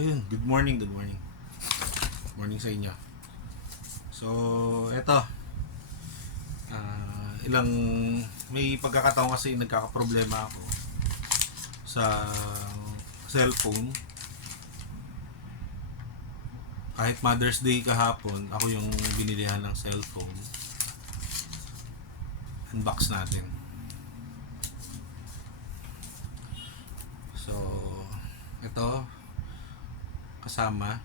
Ayun, good morning, good morning. Morning sa inyo. So, eto. Ilang may pagkakataon kasi nagkakaproblema ako sa cellphone. Kahit Mother's Day kahapon, ako yung binilihan ng cellphone. Unbox natin. So, ito kasama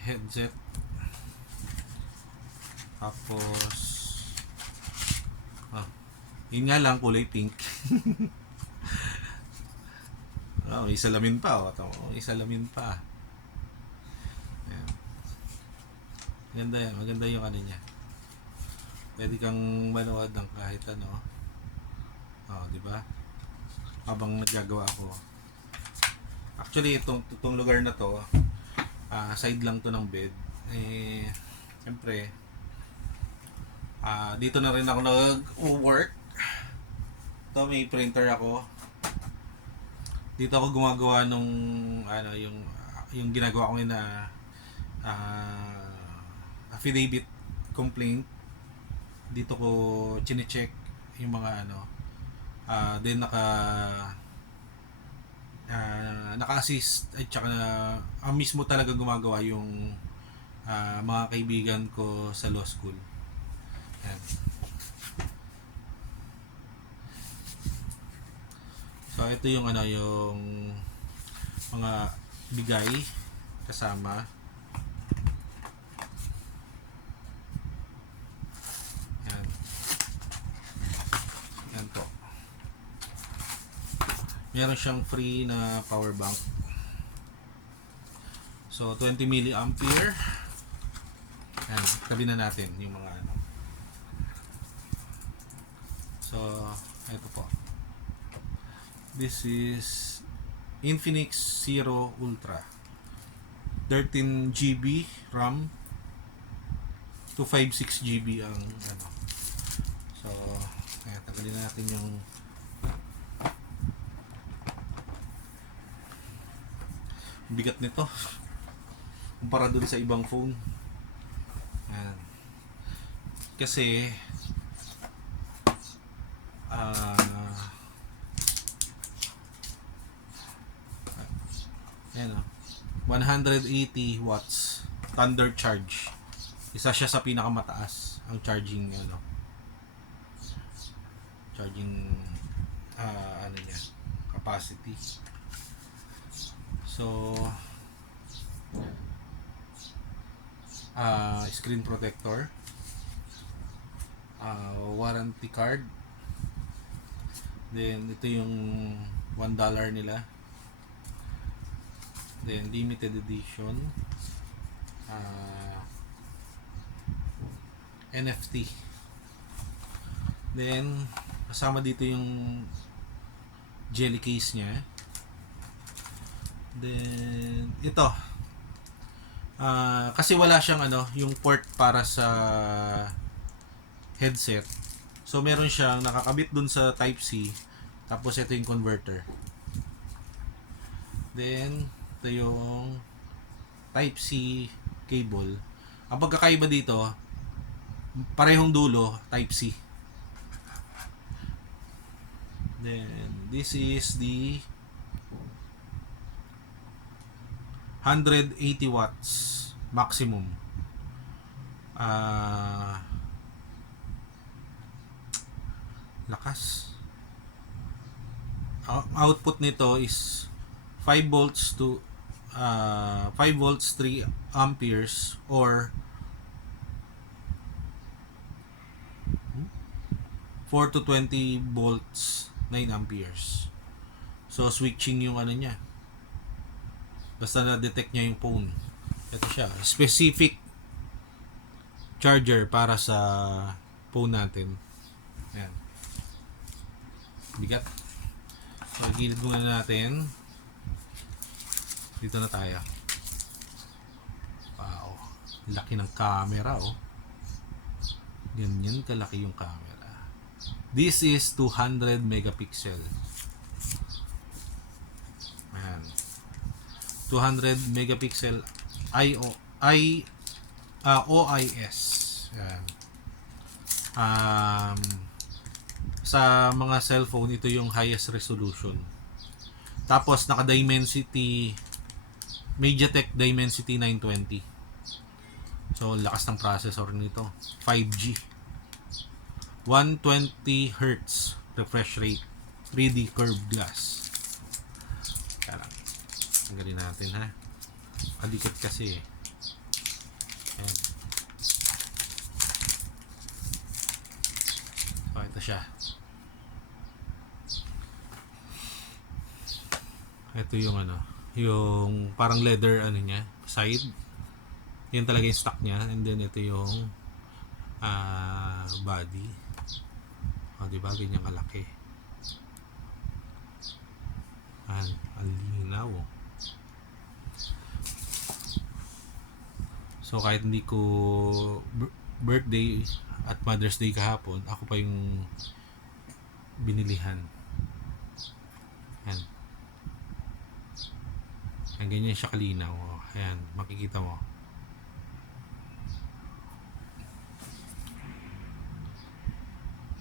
headset, tapos yun nga lang, kulay pink. May salamin pa, may salamin pa. Ayan. Maganda yan, maganda yung ano niya. Pwede kang manood ng kahit ano. Di ba? Habang naggagawa ako. Actually, itong lugar na to, side lang to ng bed. Siyempre, dito na rin ako nag-work. Ito, may printer ako. Dito ako gumagawa nung yung ginagawa ko na affidavit complaint. Dito ko chine-check yung mga then naka-assist at saka ang mismo talaga gumagawa yung mga kaibigan ko sa law school. Ayan. So ito yung yung mga bigay kasama. Ayan. Ayan po. Meron siyang free na power bank. So 20 milliampere. Ayan, tabi na natin yung mga So ito po. This is Infinix Zero Ultra, 13 GB RAM, 256 GB ang So ayan, tagalin na natin yung bigat nito kumpara dun sa ibang phone. Ayan. Kasi ayan 180 watts standard charge. Isa siya sa pinakamataas ang charging niya, capacity. So screen protector, warranty card, then ito yung $1 nila, then limited edition, NFT, then kasama dito yung jelly case nya, then ito kasi wala siyang yung port para sa headset. So meron siyang nakakabit dun sa Type-C. Tapos ito yung converter. Then ito yung Type-C cable. Ang pagkakaiba dito, parehong dulo Type-C. Then this is the 180 watts maximum. Lakas. Output nito is 5 volts to 5 volts 3 amperes or 4 to 20 volts 9 amperes. So switching yung niya. Basta na-detect niya yung phone. Ito siya, specific charger para sa phone natin. Ayan. Bigat. So, gilid muna natin. Dito na tayo. Wow. Laki ng camera, oh. Ganyan kalaki yung camera. This is 200 megapixel. Ayan. 200 megapixel OIS. Ayan. Sa mga cellphone, ito yung highest resolution. Tapos naka-Dimensity, MediaTek Dimensity 920. So lakas ng processor nito. 5G. 120 Hz refresh rate. 3D curved glass. Kaya lang. Tanggalin natin ha. Kadikit kasi eh. Ayan. So ito siya. Ito yung ano, yung parang leather ano niya, side. Yan talaga yung stock niya, and then ito yung body. O, diba? Ganyan kalaki. Ang linaw. So kahit hindi ko birthday at Mother's Day kahapon, ako pa yung binilihan. Yan. Ang ganyan siya kalinaw. O, ayan, makikita mo.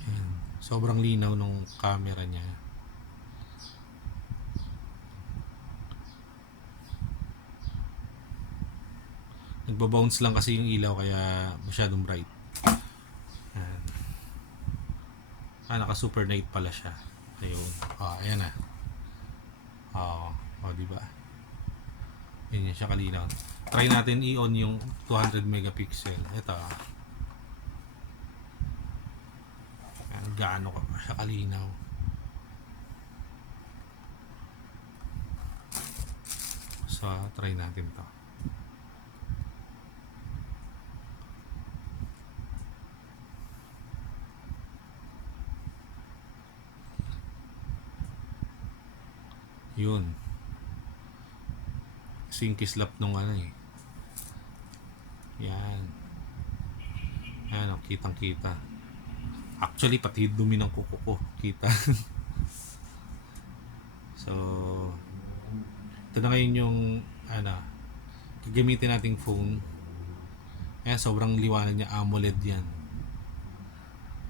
Ayan. Sobrang linaw ng camera niya. Nagbabounce lang kasi yung ilaw kaya masyadong bright. Ayan. Naka super night pala siya. Ayun. Ayan na. Diba? Yan siya kalinaw. Try natin i-on yung 200 megapixel. Ito. Gaano ka siya kalinaw. So, try natin to. Yun. Kislap nung ano eh. Yan. Yan, kitang kita. Actually, pati dumi ng kuko ko. Kita. So, ito na ngayon yung gagamitin nating phone. Ayan, sobrang liwanag niya. AMOLED yan.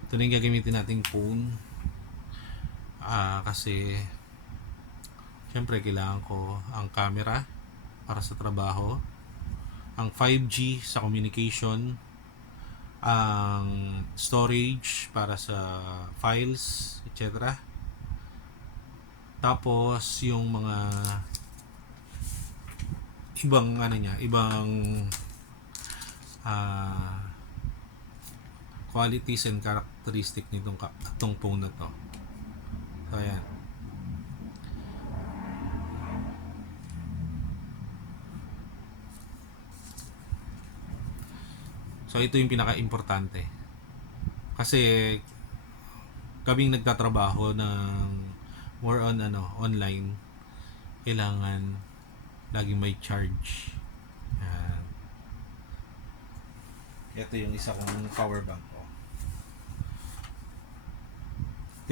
Ito na yung gagamitin nating phone. Kasi syempre kailangan ko ang camera para sa trabaho, ang 5G sa communication, ang storage para sa files, etc. Tapos yung mga ibang qualities and characteristic nitong phone na to. So ayan. So ito yung pinaka-importante. Kasi kaming nagtatrabaho ng more on online, kailangan laging may charge. Yan. Ito yung isa kong power bank ko.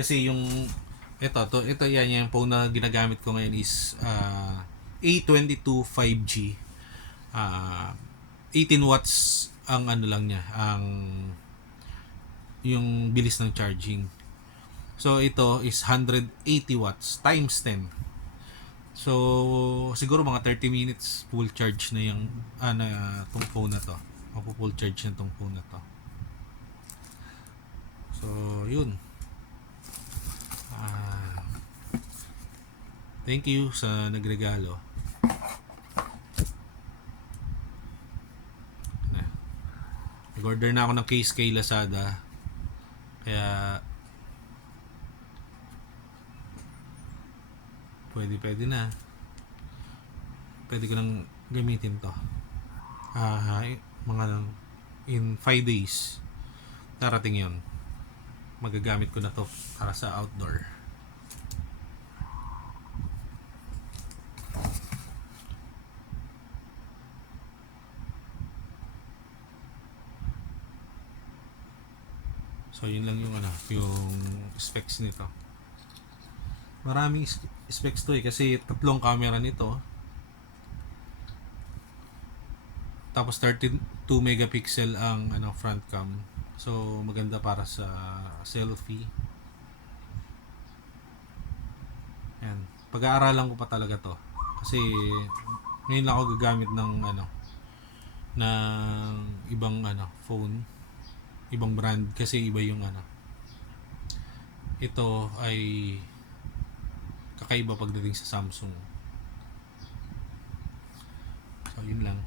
Kasi yung ito yan yung phone na ginagamit ko ngayon is A22 5G. 18 watts ang lang niya, yung bilis ng charging. So ito is 180 watts times 10. So siguro mga 30 minutes full charge na yung tong phone na to. Full charge na tong phone na to. So yun. Thank you sa nagregalo. Nag-order na ako ng case kay Lazada. Kaya pwede na. Pwede ko nang gamitin to. Mga in 5 days darating yon. Magagamit ko na to para sa outdoor. So yun lang yung yung specs nito. Maraming specs to kasi tatlong camera nito. Tapos 32 megapixel ang front cam. So maganda para sa selfie. Yan. Pag-aaralan ko pa talaga to. Kasi ngayon lang ako gagamit ng ng ibang phone, ibang brand kasi iba yung ito ay kakaiba pagdating sa Samsung. So yun lang.